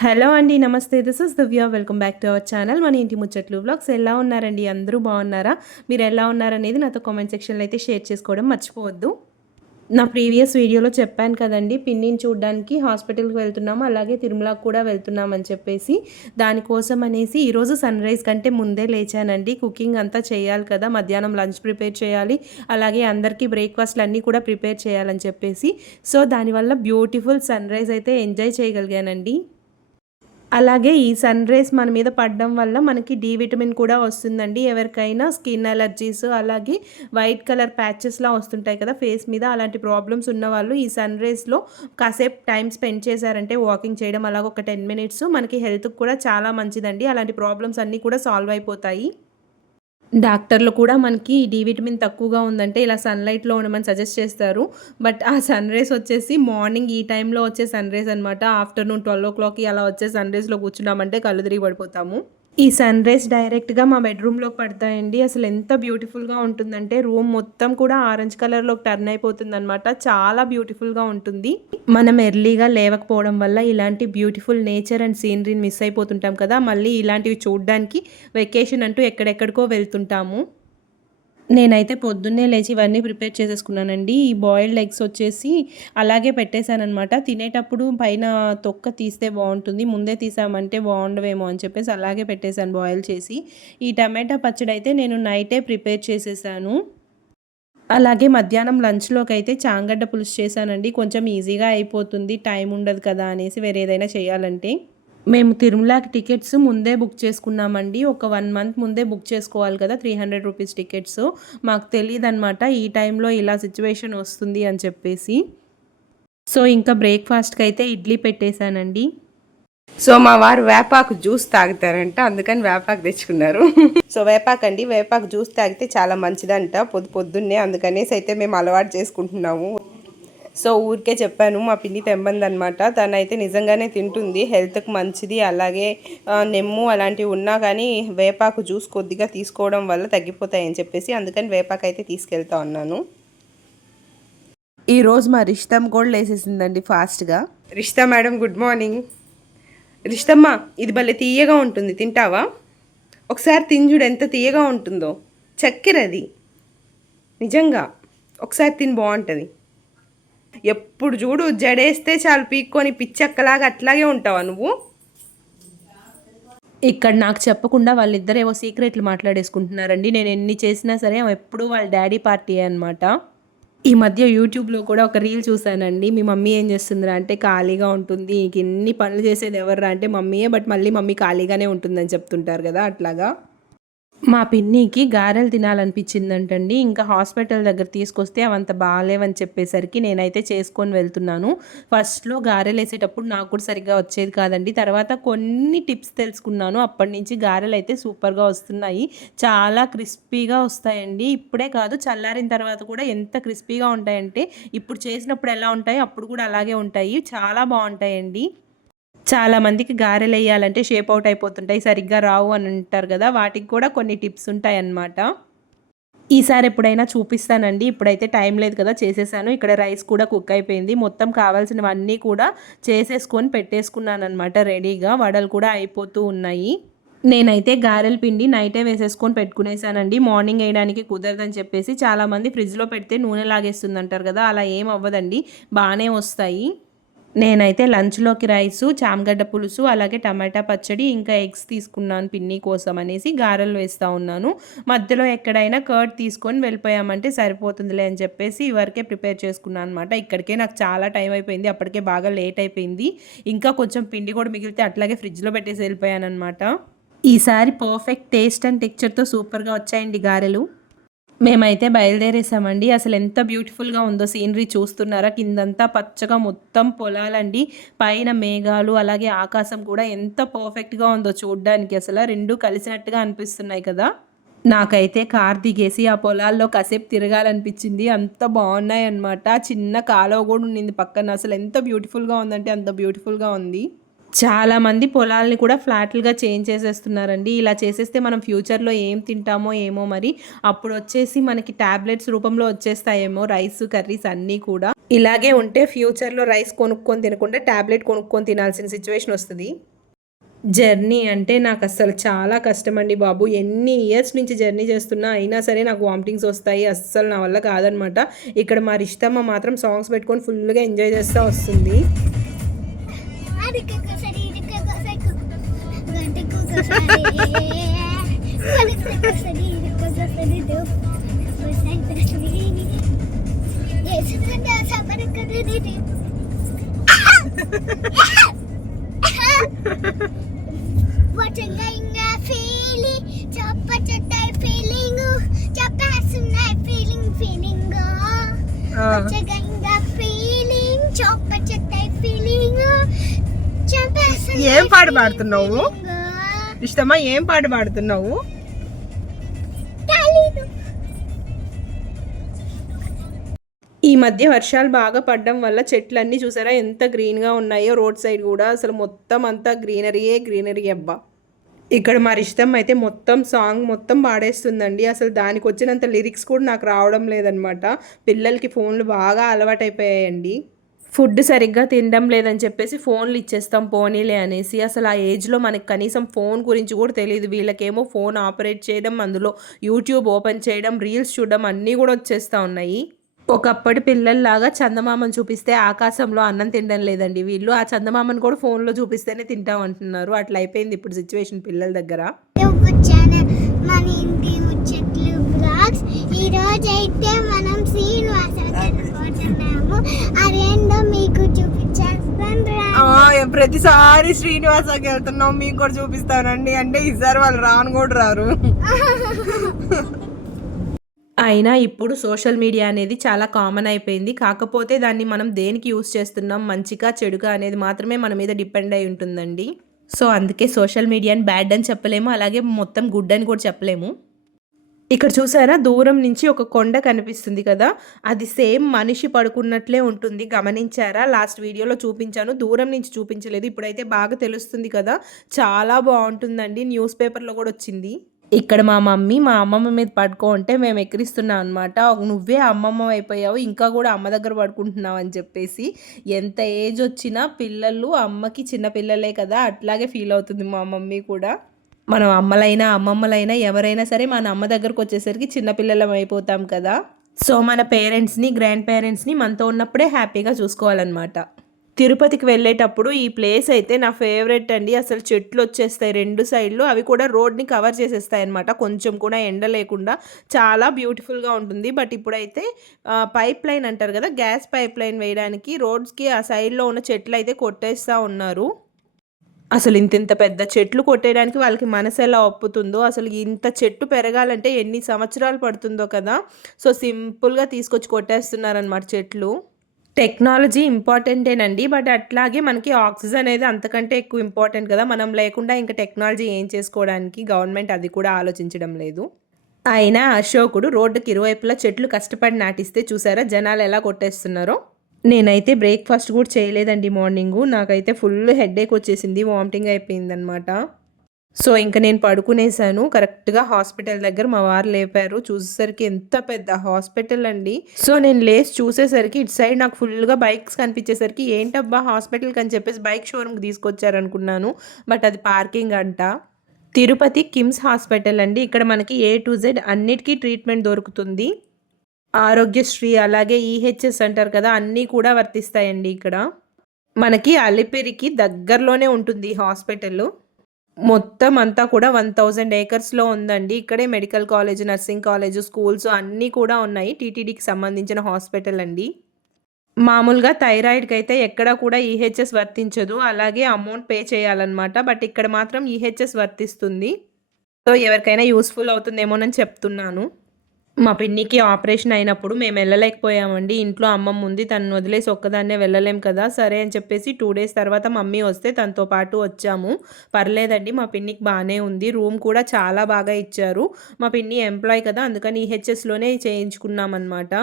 Hello అండి. నమస్తే. This is Divya. Welcome back to our channel మన ఇంటి ముచ్చట్లు వ్లాగ్స్. ఎలా ఉన్నారండి? అందరూ బాగున్నారా? మీరు ఎలా ఉన్నారనేది నాతో కామెంట్ సెక్షన్‌లో అయితే షేర్ చేసుకోవడం మర్చిపోవద్దు. నా ప్రీవియస్ వీడియోలో చెప్పాను కదండీ! పిన్నిని చూడ్డానికి హాస్పిటల్‌కి వెళ్తున్నాము. అలాగే తిరుమలకి కూడా వెళ్తున్నామని చెప్పేసి. దానికోసం అనేసి ఈరోజు సన్‌రైజ్ కంటే ముందే లేచానండి. కుకింగ్ అంతా చేయాలి కదా! మధ్యాహ్నం లంచ్ ప్రిపేర్ చేయాలి. అలాగే అందరికీ బ్రేక్‌ఫాస్ట్‌లన్నీ కూడా ప్రిపేర్ చేయాలని చెప్పేసి. సో, దానివల్ల బ్యూటిఫుల్ సన్‌రైజ్ అయితే ఎంజాయ్ చేయగలిగానండి. అలాగే ఈ సన్ రేస్ మన మీద పడడం వల్ల మనకి డి విటమిన్ కూడా వస్తుందండి. ఎవరికైనా స్కిన్ అలర్జీస్ అలాగే వైట్ కలర్ ప్యాచెస్‌లా వస్తుంటాయి కదా ఫేస్ మీద. అలాంటి ప్రాబ్లమ్స్ ఉన్నవాళ్ళు ఈ సన్ రేస్‌లో కాసేపు టైమ్ స్పెండ్ చేశారంటే వాకింగ్ చేయడం అలాగ ఒక 10 మినిట్స్ మనకి హెల్త్‌కి కూడా చాలా మంచిదండి. అలాంటి ప్రాబ్లమ్స్ అన్నీ కూడా సాల్వ్ అయిపోతాయి. డాక్టర్లు కూడా మనకి డి విటమిన్ తక్కువగా ఉందంటే ఇలా సన్‌లైట్‌లో ఉండమని సజెస్ట్ చేస్తారు. బట్ ఆ సన్ రేస్ వచ్చేసి మార్నింగ్ ఈ టైంలో వచ్చే సన్ రేస్ అనమాట. ఆఫ్టర్‌నూన్ 12:00కి అలా వచ్చే సన్ రేస్‌లో కూర్చున్నామంటే కళ్ళు తిరిగి పడిపోతాము. ఈ సన్ రైజ్ డైరెక్ట్‌గా మా బెడ్‌రూమ్‌లోకి పడతాయండి. అసలెంత బ్యూటిఫుల్‌గా ఉంటుందంటే రూమ్ మొత్తం కూడా ఆరెంజ్ కలర్‌లోకి టర్న్ అయిపోతుందనమాట. చాలా బ్యూటిఫుల్‌గా ఉంటుంది. మనం ఎర్లీగా లేవకపోవడం వల్ల ఇలాంటి బ్యూటిఫుల్ నేచర్ అండ్ సీనరీని మిస్ అయిపోతుంటాం కదా! మళ్ళీ ఇలాంటివి చూడ్డానికి వెకేషన్ అంటూ ఎక్కడెక్కడికో వెళ్తుంటాము. నేనైతే పొద్దున్నే లేచి ఇవన్నీ ప్రిపేర్ చేసేసుకున్నానండి. ఈ బాయిల్డ్ ఎగ్స్ వచ్చేసి అలాగే పెట్టేశాననమాట. తినేటప్పుడు పైన తొక్క తీస్తే బావుంటుంది. ముందే తీసామంటే బావుండవేమో అని చెప్పేసి అలాగే పెట్టేశాను బాయిల్ చేసి. ఈ టమాటా పచ్చడైతే నేను నైటే ప్రిపేర్ చేసేసాను. అలాగే మధ్యాహ్నం లంచ్‌లోకైతే చాంగడ్డ పులుసు చేశానండి. కొంచెం ఈజీగా అయిపోతుంది. టైం ఉండదు కదా అనేసి వేరే ఏదైనా చేయాలంటే. మేము తిరుమలకి టికెట్స్ ముందే బుక్ చేసుకున్నామండి. ఒక 1 మంత్ ముందే బుక్ చేసుకోవాలి కదా! రూ. 300 టికెట్స్. మాకు తెలీదనమాట ఈ టైంలో ఇలా సిట్యుయేషన్ వస్తుంది అని చెప్పేసి. సో, ఇంకా బ్రేక్‌ఫాస్ట్‌కైతే ఇడ్లీ పెట్టేశానండి. సో మా వారు వేపాకు జ్యూస్ తాగుతారంట, అందుకని వేపాకు తెచ్చుకున్నారు. సో వేపాకండి, వేపాకు జ్యూస్ తాగితే చాలా మంచిదంట పొద్దున్నే, అందుకనేసి అయితే మేము అలవాటు చేసుకుంటున్నాము. సో ఊరికే చెప్పాను, మా పిన్ని తెంబందనమాట. తనైతే నిజంగానే తింటుంది, హెల్త్కి మంచిది. అలాగే నెమ్ము అలాంటివి ఉన్నా కానీ వేపాకు జ్యూస్ కొద్దిగా తీసుకోవడం వల్ల తగ్గిపోతాయని చెప్పేసి అందుకని వేపాకు అయితే తీసుకెళ్తా ఉన్నాను. ఈరోజు మా రిషితం కూడా లేసేసిందండి ఫాస్ట్‌గా. Rishita madam good morning. రిషితమ్మ, ఇది భలే తీయగా ఉంటుంది, తింటావా? ఒకసారి తింజుడు ఎంత తీయగా ఉంటుందో. చక్కెర అది, నిజంగా ఒకసారి తిని బాగుంటుంది. ఎప్పుడు చూడు జడేస్తే చాలు పీక్కొని పిచ్చక్కలాగా అట్లాగే ఉంటావా నువ్వు? ఇక్కడ నాకు చెప్పకుండా వాళ్ళిద్దరేవో సీక్రెట్లు మాట్లాడేసుకుంటున్నారండి. నేను ఎన్ని చేసినా సరే ఎప్పుడూ వాళ్ళ డ్యాడీ పార్టీయే అనమాట. ఈ మధ్య యూట్యూబ్‌లో కూడా ఒక రీల్ చూసానండి. మీ మమ్మీ ఏం చేస్తుందిరా అంటే ఖాళీగా ఉంటుంది. నీకెన్ని పనులు చేసేది ఎవర్రా అంటే మమ్మీయే. బట్ మళ్ళీ మమ్మీ ఖాళీగానే ఉంటుందని చెప్తుంటారు కదా! అట్లాగా. మా పిన్నికి గారెలు తినాలనిపించిందంటండి. ఇంకా హాస్పిటల్ దగ్గర తీసుకొస్తే అవంత బాలేవని చెప్పేసరికి నేనైతే చేసుకొని వెళ్తున్నాను. ఫస్ట్‌లో గారెలేసేటప్పుడు నాకు కూడా సరిగ్గా వచ్చేది కాదండి. తర్వాత కొన్ని టిప్స్ తెలుసుకున్నాను. అప్పటినుంచి గారెలైతే సూపర్‌గా వస్తున్నాయి. చాలా క్రిస్పీగా వస్తాయండి. ఇప్పుడే కాదు, చల్లారిన తర్వాత కూడా ఎంత క్రిస్పీగా ఉంటాయంటే ఇప్పుడు చేసినప్పుడు ఎలా ఉంటాయో అప్పుడు కూడా అలాగే ఉంటాయి. చాలా బావుంటాయండి. చాలామందికి గారెలెయ్యాలంటే షేప్ ఔట్ అయిపోతుంటాయి, సరిగ్గా రావు అని అంటారు గదా! వాటికి కూడా కొన్ని టిప్స్ ఉంటాయన్నమాట. ఈసారి ఎప్పుడైనా చూపిస్తానండి. ఇప్పుడైతే టైం లేదు కదా! చేసేసాను. ఇక్కడ రైస్ కూడా కుక్ అయిపోయింది. మొత్తం కావాల్సినవన్నీ కూడా చేసేసుకొని పెట్టేసుకున్నాననమాట రెడీగా. వడలు కూడా అయిపోతూ ఉన్నాయి. నేనైతే గారెల పిండి నైటే వేసేసుకొని పెట్టుకునేసానండి. మార్నింగ్ ఎయడానికి కుదరదని చెప్పేసి. చాలామంది ఫ్రిడ్జ్‌లో పెడితే నూనె లాగేస్తుందంటారు గదా! అలా ఏం అవ్వదండి, బానే వస్తాయి. నేనైతే లంచ్‌లోకి రైసు, చామగడ్డ పులుసు, అలాగే టమాటా పచ్చడి, ఇంకా ఎగ్స్ తీసుకున్నాను పిన్ని కోసం అనేసి గారెలు వేస్తా ఉన్నాను. మధ్యలో ఎక్కడైనా కర్డ్ తీసుకొని వెళ్ళిపోయామంటే సరిపోతుందిలే అని చెప్పేసి ఇవరకే ప్రిపేర్ చేసుకున్నాను అనమాట. ఇక్కడికే నాకు చాలా టైం అయిపోయింది. అప్పటికే బాగా లేట్ అయిపోయింది. ఇంకా కొంచెం పిండి కూడా మిగిలితే అట్లాగే ఫ్రిడ్జ్‌లో పెట్టేసి వెళ్ళిపోయాననమాట. ఈసారి పర్ఫెక్ట్ టేస్ట్ అండ్ టెక్స్చర్‌తో సూపర్‌గా వచ్చాయండి గారెలు. మేమైతే బయలుదేరేసామండి. అసలెంత బ్యూటిఫుల్‌గా ఉందో సీనరీ చూస్తున్నారా? కిందంతా పచ్చగా మొత్తం పొలాలండి. పైన మేఘాలు, అలాగే ఆకాశం కూడా ఎంత పర్ఫెక్ట్‌గా ఉందో చూడ్డానికి అసల. 2 కలిసినట్టుగా అనిపిస్తున్నాయి కదా! నాకైతే కారు దిగేసి ఆ పొలాల్లో కాసేపు తిరగాలనిపించింది. అంత బావున్నాయన్నమాట. చిన్న కాలువ గూడా ఉండింది పక్కన. అసలెంత బ్యూటిఫుల్‌గా ఉందంటే అంత బ్యూటిఫుల్‌గా ఉంది. చాలామంది పొలాల్ని కూడా ఫ్లాట్లుగా చేంజ్ చేసేస్తున్నారండి. ఇలా చేసేస్తే మనం ఫ్యూచర్‌లో ఏం తింటామో ఏమో మరి. అప్పుడొచ్చేసి మనకి టాబ్లెట్స్ రూపంలో వచ్చేస్తాయేమో రైస్, కర్రీస్ అన్నీ కూడా. ఇలాగే ఉంటే ఫ్యూచర్‌లో రైస్ కొనుక్కొని తినకుండా టాబ్లెట్ కొనుక్కొని తినాల్సిన సిచ్యువేషన్ వస్తది. జర్నీ అంటే నాకు అస్సలు చాలా కష్టమండి బాబు. ఎన్ని ఇయర్స్ నుంచి జర్నీ చేస్తున్నా అయినా సరే నాకు వామిటింగ్స్ వస్తాయి. అస్సలు నా వల్ల కాదనమాట. ఇక్కడ మా రిషితమ్మ మాత్రం సాంగ్స్ పెట్టుకొని ఫుల్గా ఎంజాయ్ చేస్తూ వస్తుంది. ఏం పాట పాడుతున్నావు ఇష్టమా? ఏం పాట పాడుతున్నావు? ఈ మధ్య వర్షాలు బాగా పడడం వల్ల చెట్లన్నీ చూసారా ఎంత గ్రీన్గా ఉన్నాయో. రోడ్ సైడ్ కూడా అసలు మొత్తం అంతా గ్రీనరీయే గ్రీనరీ అబ్బా. ఇక్కడ మా ఇష్టం అయితే మొత్తం సాంగ్ మొత్తం పాడేస్తుందండి. అసలు దానికి వచ్చినంత లిరిక్స్ కూడా నాకు రావడం లేదనమాట. పిల్లలకి ఫోన్లు బాగా అలవాటైపోయాయండి. ఫుడ్ సరిగ్గా తినడం లేదని చెప్పేసి ఫోన్లు ఇచ్చేస్తాం పోనీలే అనేసి. అసలు ఆ ఏజ్లో మనకి కనీసం ఫోన్ గురించి కూడా తెలియదు. వీళ్ళకేమో ఫోన్ ఆపరేట్ చేయడం, అందులో యూట్యూబ్ ఓపెన్ చేయడం, రీల్స్ చూడడం అన్నీ కూడా వచ్చేస్తూ ఉన్నాయి. ఒకప్పటి పిల్లల్లాగా చందమామను చూపిస్తే ఆకాశంలో అన్నం తినడం లేదండి వీళ్ళు. ఆ చందమామను కూడా ఫోన్లో చూపిస్తేనే తింటాం అంటున్నారు. అట్లా అయిపోయింది ఇప్పుడు సిచ్యువేషన్ పిల్లల దగ్గర. మన ఇంటి ముచ్చట్లు బ్లాగ్స్ ఈరోజైతే మనం శ్రీనివాస వెళ్ళిపోతున్నాము. అదేంటో మీకు చూపించేస్తాను. ప్రతిసారి శ్రీనివాసకి వెళ్తున్నాం, మీకు కూడా చూపిస్తానండి అంటే ఈసారి వాళ్ళు రాను కూడా రారు. అయినా ఇప్పుడు సోషల్ మీడియా అనేది చాలా కామన్ అయిపోయింది. కాకపోతే దాన్ని మనం దేనికి యూస్ చేస్తున్నాం, మంచిగా చెడుగా అనేది మాత్రమే మన మీద డిపెండ్ అయి ఉంటుందండి. సో అందుకే సోషల్ మీడియాని బ్యాడ్ అని చెప్పలేము, అలాగే మొత్తం గుడ్ అని కూడా చెప్పలేము. ఇక్కడ చూసారా దూరం నుంచి ఒక కొండ కనిపిస్తుంది కదా, అది సేమ్ మనిషి పడుకున్నట్లే ఉంటుంది. గమనించారా? లాస్ట్ వీడియోలో చూపించాను, దూరం నుంచి చూపించలేదు. ఇప్పుడైతే బాగా తెలుస్తుంది కదా, చాలా బాగుంటుందండి. న్యూస్ పేపర్లో కూడా వచ్చింది. ఇక్కడ మా మమ్మీ మా అమ్మమ్మ మీద పడుకో అంటే మేము ఎక్కిరిస్తున్నాం అనమాట. నువ్వే అమ్మమ్మ అయిపోయావు, ఇంకా కూడా అమ్మ దగ్గర పడుకుంటున్నావు అని చెప్పేసి. ఎంత ఏజ్ వచ్చినా పిల్లలు అమ్మకి చిన్న పిల్లలే కదా, అట్లాగే ఫీల్ అవుతుంది మా మమ్మీ కూడా. మనం అమ్మలైనా అమ్మమ్మలైనా ఎవరైనా సరే మన అమ్మ దగ్గరకు వచ్చేసరికి చిన్నపిల్లలం అయిపోతాం కదా. సో మన పేరెంట్స్ని, గ్రాండ్ పేరెంట్స్ని మనతో ఉన్నప్పుడే హ్యాపీగా చూసుకోవాలన్నమాట. తిరుపతికి వెళ్ళేటప్పుడు ఈ ప్లేస్ అయితే నా ఫేవరెట్ అండి. అసలు చెట్లు వచ్చేస్తాయి రెండు సైడ్లు, అవి కూడా రోడ్ని కవర్ చేసేస్తాయి అనమాట. కొంచెం కూడా ఎండ లేకుండా చాలా బ్యూటిఫుల్గా ఉంటుంది. బట్ ఇప్పుడైతే పైప్ లైన్ అంటారు కదా, గ్యాస్ పైప్ లైన్ వేయడానికి రోడ్స్కి ఆ సైడ్లో ఉన్న చెట్లు అయితే కొట్టేస్తూ ఉన్నారు. అసలు ఇంత పెద్ద చెట్లు కొట్టేయడానికి వాళ్ళకి మనసు ఎలా ఒప్పుతుందో, అసలు ఇంత చెట్టు పెరగాలంటే ఎన్ని సంవత్సరాలు పడుతుందో కదా. సో సింపుల్గా తీసుకొచ్చి కొట్టేస్తున్నారనమాట చెట్లు. టెక్నాలజీ ఇంపార్టెంటేనండి, బట్ అట్లాగే మనకి ఆక్సిజన్ అనేది అంతకంటే ఎక్కువ ఇంపార్టెంట్ కదా. మనం లేకుండా ఇంకా టెక్నాలజీ ఏం చేసుకోవడానికి గవర్నమెంట్ అది కూడా ఆలోచించడం లేదు. అయినా అశోకుడు రోడ్డుకి ఇరువైపులా చెట్లు కష్టపడి నాటిస్తే చూసారా జనాలు ఎలా కొట్టేస్తున్నారో. నేనైతే బ్రేక్ఫాస్ట్ కూడా చేయలేదండి మార్నింగు. నాకైతే ఫుల్ హెడేక్ వచ్చేసింది, వామిటింగ్ అయిపోయిందనమాట. సో ఇంక నేను పడుకునేసాను. కరెక్ట్గా హాస్పిటల్ దగ్గర మా వారు లేపారు. చూసేసరికి ఎంత పెద్ద హాస్పిటల్ అండి. సో నేను లేచి చూసేసరికి ఇటు సైడ్ నాకు ఫుల్గా బైక్స్ కనిపించేసరికి ఏంటబ్బా హాస్పిటల్కి అని చెప్పేసి బైక్ షోరూమ్కి తీసుకొచ్చారనుకున్నాను. బట్ అది పార్కింగ్ అంట. తిరుపతి కిమ్స్ హాస్పిటల్ అండి. ఇక్కడ మనకి A to Z అన్నిటికీ ట్రీట్మెంట్ దొరుకుతుంది. ఆరోగ్యశ్రీ అలాగే ఈహెచ్ఎస్ అంటారు కదా, అన్నీ కూడా వర్తిస్తాయండి ఇక్కడ. మనకి అలిపిరికి దగ్గరలోనే ఉంటుంది ఈ హాస్పిటల్. మొత్తం అంతా కూడా 1000 ఏకర్స్లో ఉందండి. ఇక్కడే medical college, nursing college, schools అన్నీ కూడా ఉన్నాయి. టీటీడీకి సంబంధించిన హాస్పిటల్ అండి. మామూలుగా థైరాయిడ్కి అయితే ఎక్కడ కూడా ఈహెచ్ఎస్ వర్తించదు, అలాగే అమౌంట్ పే చేయాలన్నమాట. బట్ ఇక్కడ మాత్రం ఈహెచ్ఎస్ వర్తిస్తుంది. సో ఎవరికైనా యూస్ఫుల్ అవుతుందేమోనని చెప్తున్నాను. మా పిన్నికి ఆపరేషన్ అయినప్పుడు మేము వెళ్ళలేకపోయామండి. ఇంట్లో అమ్మమ్మ ఉంది, తను వదిలేసి ఒక్కదాన్నే వెళ్ళలేం కదా. సరే అని చెప్పేసి 2 days తర్వాత మమ్మీ వస్తే తనతో పాటు వచ్చాము. పర్లేదండి, మా పిన్నికి బాగానే ఉంది. రూమ్ కూడా చాలా బాగా ఇచ్చారు. మా పిన్ని ఎంప్లాయ్ కదా, అందుకని ఈహెచ్ఎస్లోనే చేయించుకున్నాం అనమాట.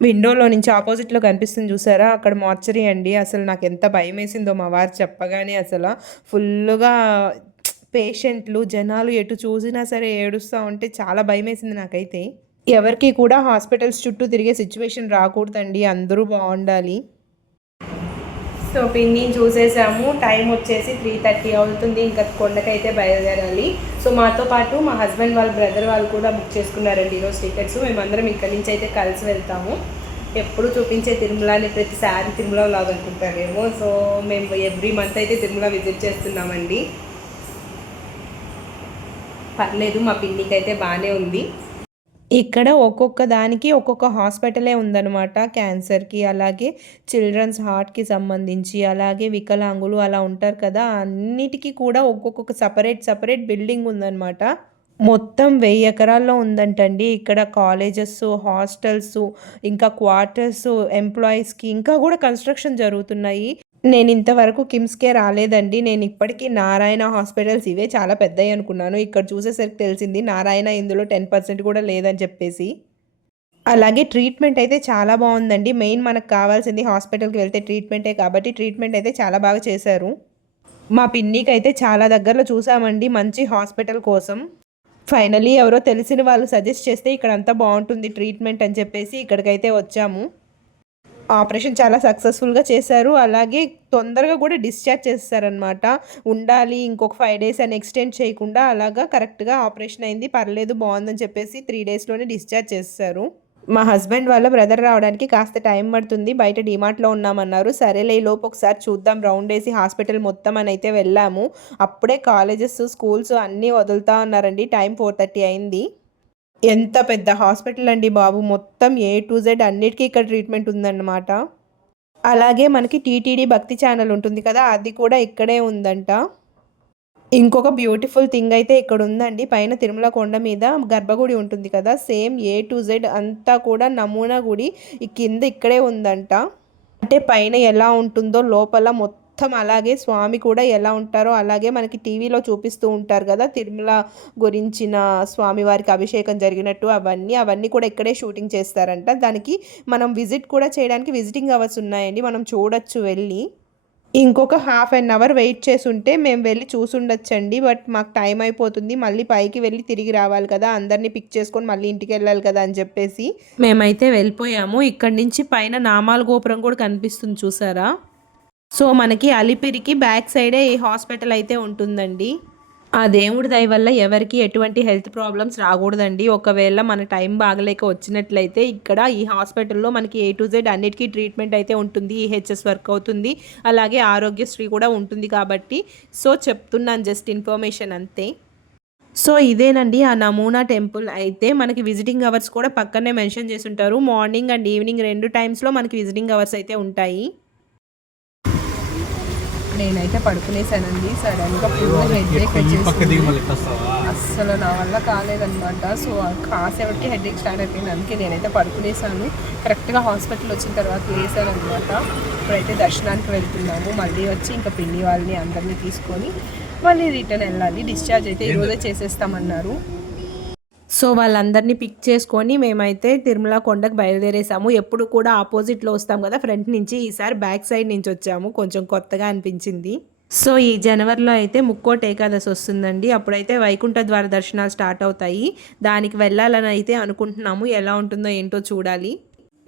విండోలో నుంచి ఆపోజిట్లో కనిపిస్తుంది చూసారా, అక్కడ మార్చరీ అండి. అసలు నాకు ఎంత భయం వేసిందో మా వారు చెప్పగానే. అసలు ఫుల్గా పేషెంట్లు, జనాలు ఎటు చూసినా సరే ఏడుస్తూ ఉంటే చాలా భయం వేసింది నాకైతే. ఎవరికి కూడా హాస్పిటల్స్ చుట్టూ తిరిగే సిచ్యువేషన్ రాకూడదండి, అందరూ బాగుండాలి. సో పిన్నిని చూసేసాము. టైం వచ్చేసి 3:30 అవుతుంది. ఇంకా కొండకైతే బయలుదేరాలి. సో మాతో పాటు మా హస్బెండ్ వాళ్ళ బ్రదర్ వాళ్ళు కూడా బుక్ చేసుకున్నారండి ఈరోజు టికెట్స్. మేమందరం ఇక్కడి నుంచి అయితే కలిసి వెళ్తాము. ఎప్పుడు చూపించే తిరుమలని ప్రతిసారి తిరుమల లాగా అనుకుంటారేమో. సో మేము ఎవ్రీ మంత్ అయితే తిరుమల విజిట్ చేస్తున్నామండి. పర్లేదు, మా పిన్నికి అయితే బాగానే ఉంది. ఇక్కడ ఒక్కొక్క దానికి ఒక్కొక్క హాస్పిటలే ఉందన్నమాట. క్యాన్సర్కి, అలాగే చిల్డ్రన్స్ హార్ట్కి సంబంధించి, అలాగే వికలాంగులు అలా ఉంటారు కదా, అన్నిటికీ కూడా ఒక్కొక్క సపరేట్ బిల్డింగ్ ఉందన్నమాట. మొత్తం 1000 ఎకరాల్లో ఉందంటండి. ఇక్కడ కాలేజెస్, హాస్టల్స్, ఇంకా క్వార్టర్స్, ఎంప్లాయీస్కి ఇంకా కూడా కన్స్ట్రక్షన్ జరుగుతున్నాయి. నేను ఇంతవరకు కిమ్స్కే రాలేదండి. నేను ఇప్పటికీ నారాయణ హాస్పిటల్స్ ఇవే చాలా పెద్దవి అనుకున్నాను. ఇక్కడ చూసేసరికి తెలిసింది నారాయణ ఇందులో 10% కూడా లేదని చెప్పేసి. అలాగే ట్రీట్మెంట్ అయితే చాలా బాగుందండి. మెయిన్ మనకు కావాల్సింది హాస్పిటల్కి వెళ్తే ట్రీట్మెంటే కాబట్టి ట్రీట్మెంట్ అయితే చాలా బాగా చేశారు. మా పిన్నికి అయితే చాలా దగ్గరలో చూసామండి మంచి హాస్పిటల్ కోసం. ఫైనలీ ఎవరో తెలిసిన వాళ్ళు సజెస్ట్ చేస్తే ఇక్కడ అంతా బాగుంటుంది ట్రీట్మెంట్ అని చెప్పేసి ఇక్కడికైతే వచ్చాము. ఆపరేషన్ చాలా సక్సెస్ఫుల్గా చేశారు. అలాగే తొందరగా కూడా డిశ్చార్జ్ చేస్తారనమాట. ఉండాలి ఇంకొక 5 డేస్ అని ఎక్స్టెండ్ చేయకుండా అలాగా కరెక్ట్గా ఆపరేషన్ అయింది, పర్లేదు బాగుందని చెప్పేసి 3 డేస్లోనే డిశ్చార్జ్ చేస్తారు. మా హస్బెండ్ వాళ్ళ బ్రదర్ రావడానికి కాస్త టైం పడుతుంది, బయట డిమార్ట్లో ఉన్నామన్నారు. సరేలే, లోపు ఒకసారి చూద్దాం రౌండ్ వేసి హాస్పిటల్ మొత్తం అని అయితే వెళ్ళాము. అప్పుడే కాలేజెస్, స్కూల్స్ అన్నీ వదులుతా ఉన్నారండి. టైం 4:30 అయింది. ఎంత పెద్ద హాస్పిటల్ అండి బాబు, మొత్తం A to Z అన్నిటికీ ఇక్కడ ట్రీట్మెంట్ ఉందన్నమాట. అలాగే మనకి టీటీడీ భక్తి ఛానల్ ఉంటుంది కదా, అది కూడా ఇక్కడే ఉందంట. ఇంకొక బ్యూటిఫుల్ థింగ్ అయితే ఇక్కడ ఉందండి. పైన తిరుమల కొండ మీద గర్భగుడి ఉంటుంది కదా, సేమ్ A to Z అంతా కూడా నమూనా గుడి ఈ కింద ఇక్కడే ఉందంట. అంటే పైన ఎలా ఉంటుందో లోపల మొత్తం అలాగే స్వామి కూడా ఎలా ఉంటారో అలాగే మనకి టీవీలో చూపిస్తూ ఉంటారు కదా, తిరుమల గురించిన స్వామివారికి అభిషేకం జరిగినట్టు అవన్నీ కూడా ఇక్కడే షూటింగ్ చేస్తారంట. దానికి మనం విజిట్ కూడా చేయడానికి విజిటింగ్ అవర్స్ ఉన్నాయండి, మనం చూడొచ్చు వెళ్ళి. ఇంకొక 1/2 అవర్ వెయిట్ చేసి ఉంటే మేము వెళ్ళి చూసుండొచ్చండి. బట్ మాకు టైం అయిపోతుంది, మళ్ళీ పైకి వెళ్ళి తిరిగి రావాలి కదా, అందరినీ పిక్ చేసుకొని మళ్ళీ ఇంటికి వెళ్ళాలి కదా అని చెప్పేసి మేమైతే వెళ్ళిపోయాము. ఇక్కడి నుంచి పైన నామాల గోపురం కూడా కనిపిస్తుంది చూసారా. సో మనకి అలిపిరికి బ్యాక్ సైడే ఈ హాస్పిటల్ అయితే ఉంటుందండి. ఆ దేవుడి దయ వల్ల ఎవరికి ఎటువంటి హెల్త్ ప్రాబ్లమ్స్ రాకూడదండి. ఒకవేళ మన టైం బాగలేక వచ్చినట్లయితే ఇక్కడ ఈ హాస్పిటల్లో మనకి A to Z అన్నిటికీ ట్రీట్మెంట్ అయితే ఉంటుంది. EHS వర్క్ అవుతుంది, అలాగే ఆరోగ్యశ్రీ కూడా ఉంటుంది కాబట్టి. సో చెప్తున్నాను, జస్ట్ ఇన్ఫర్మేషన్ అంతే. సో ఇదేనండి ఆ నమూనా టెంపుల్. అయితే మనకి విజిటింగ్ అవర్స్ కూడా పక్కనే మెన్షన్ చేసి ఉంటారు. మార్నింగ్ అండ్ ఈవినింగ్ 2 టైమ్స్లో మనకి విజిటింగ్ అవర్స్ అయితే ఉంటాయి. నేనైతే పడుకునేసానండి. సడన్గా ఫుల్ హెడ్ఏక్ వచ్చేసి అస్సలు నా వల్ల కాలేదనమాట. సో కాసేపటికి హెడ్ఏక్ స్టార్ట్ అయిపోయింది, అందుకే నేనైతే పడుకునేసాను. కరెక్ట్గా హాస్పిటల్ వచ్చిన తర్వాత లేసానమాట. ఇప్పుడైతే దర్శనానికి వెళ్తున్నాము. మళ్ళీ వచ్చి ఇంకా పిన్ని వాళ్ళని అందరినీ తీసుకొని మళ్ళీ రిటర్న్ వెళ్ళాలి. డిశ్చార్జ్ అయితే ఈరోజే చేసేస్తామన్నారు. సో వాళ్ళందరినీ పిక్ చేసుకొని మేమైతే తిరుమల కొండకు బయలుదేరేసాము. ఎప్పుడు కూడా ఆపోజిట్లో వస్తాం కదా ఫ్రంట్ నుంచి, ఈసారి బ్యాక్ సైడ్ నుంచి వచ్చాము. కొంచెం కొత్తగా అనిపించింది. సో ఈ జనవరిలో అయితే ముక్కోటి ఏకాదశి వస్తుందండి. అప్పుడైతే వైకుంఠ ద్వార దర్శనాలు స్టార్ట్ అవుతాయి. దానికి వెళ్ళాలని అయితే అనుకుంటున్నాము. ఎలా ఉంటుందో ఏంటో చూడాలి.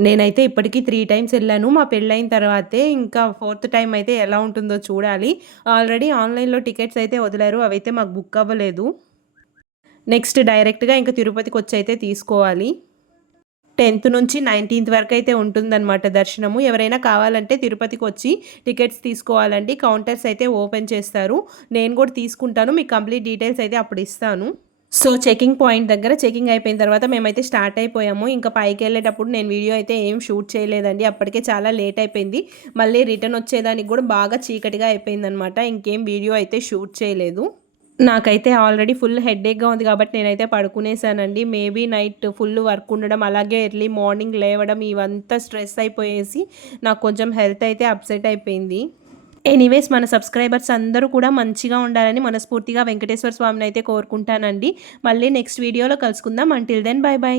నేనైతే ఇప్పటికీ 3 టైమ్స్ వెళ్ళాను. మా పెళ్ళైన తర్వాతే ఇంకా 4th టైం అయితే ఎలా ఉంటుందో చూడాలి. ఆల్రెడీ ఆన్లైన్లో టికెట్స్ అయితే వదిలారు, అవైతే మాకు బుక్ అవ్వలేదు. నెక్స్ట్ డైరెక్ట్గా ఇంకా తిరుపతికి వచ్చి అయితే తీసుకోవాలి. 10th నుంచి 19th వరకు అయితే ఉంటుందన్నమాట దర్శనము. ఎవరైనా కావాలంటే తిరుపతికి వచ్చి టికెట్స్ తీసుకోవాలండి. కౌంటర్స్ అయితే ఓపెన్ చేస్తారు. నేను కూడా తీసుకుంటాను, మీకు కంప్లీట్ డీటెయిల్స్ అయితే అప్పుడు ఇస్తాను. సో చెకింగ్ పాయింట్ దగ్గర చెకింగ్ అయిపోయిన తర్వాత మేమైతే స్టార్ట్ అయిపోయాము. ఇంకా పైకి వెళ్ళేటప్పుడు నేను వీడియో అయితే ఏం షూట్ చేయలేదండి, అప్పటికే చాలా లేట్ అయిపోయింది. మళ్ళీ రిటర్న్ వచ్చేదానికి కూడా బాగా చీకటిగా అయిపోయిందనమాట. ఇంకేం వీడియో అయితే షూట్ చేయలేదు. నాకైతే ఆల్రెడీ ఫుల్ హెడ్ఏక్గా ఉంది కాబట్టి నేనైతే పడుకునేసానండి. మేబీ నైట్ ఫుల్ వర్క్ ఉండడం, అలాగే ఎర్లీ మార్నింగ్ లేవడం, ఇవంతా స్ట్రెస్ అయిపోయేసి నాకు కొంచెం హెల్త్ అయితే అప్సెట్ అయిపోయింది. ఎనీవేస్ మన సబ్స్క్రైబర్స్ అందరూ కూడా మంచిగా ఉండాలని మనస్ఫూర్తిగా వెంకటేశ్వర స్వామిని అయితే కోరుకుంటానండి. మళ్ళీ నెక్స్ట్ వీడియోలో కలుసుకుందాం. Until then bye by.